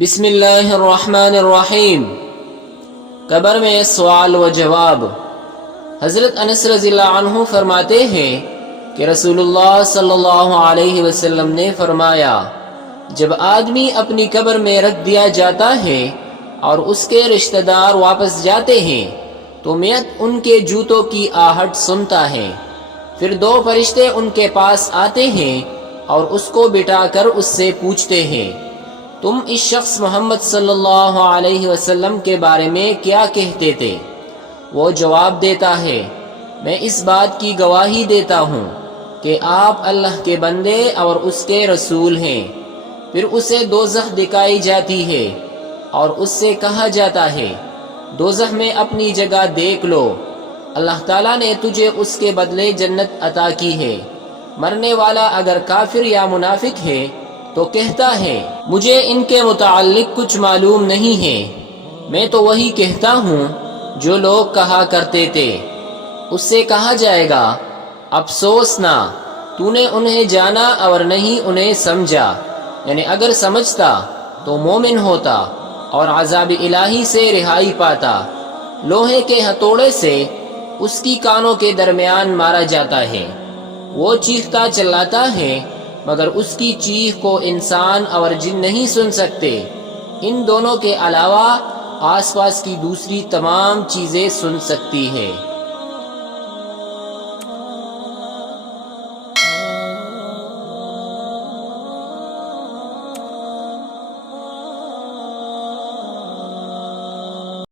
بسم اللہ الرحمن الرحیم۔ قبر میں سوال و جواب۔ حضرت انس رضی اللہ عنہ فرماتے ہیں کہ رسول اللہ صلی اللہ علیہ وسلم نے فرمایا، جب آدمی اپنی قبر میں رکھ دیا جاتا ہے اور اس کے رشتہ دار واپس جاتے ہیں تو میت ان کے جوتوں کی آہٹ سنتا ہے، پھر دو فرشتے ان کے پاس آتے ہیں اور اس کو بٹھا کر اس سے پوچھتے ہیں، تم اس شخص محمد صلی اللہ علیہ وسلم کے بارے میں کیا کہتے تھے؟ وہ جواب دیتا ہے، میں اس بات کی گواہی دیتا ہوں کہ آپ اللہ کے بندے اور اس کے رسول ہیں۔ پھر اسے دوزخ دکھائی جاتی ہے اور اس سے کہا جاتا ہے، دوزخ میں اپنی جگہ دیکھ لو، اللہ تعالیٰ نے تجھے اس کے بدلے جنت عطا کی ہے۔ مرنے والا اگر کافر یا منافق ہے تو کہتا ہے، مجھے ان کے متعلق کچھ معلوم نہیں ہے، میں تو وہی کہتا ہوں جو لوگ کہا کرتے تھے۔ اس سے کہا جائے گا، افسوس نہ، تو نے انہیں جانا اور نہیں انہیں سمجھا، یعنی اگر سمجھتا تو مومن ہوتا اور عذاب الہی سے رہائی پاتا۔ لوہے کے ہتھوڑے سے اس کی کانوں کے درمیان مارا جاتا ہے، وہ چیختا چلاتا ہے مگر اس کی چیخ کو انسان اور جن نہیں سن سکتے، ان دونوں کے علاوہ آس پاس کی دوسری تمام چیزیں سن سکتی ہے۔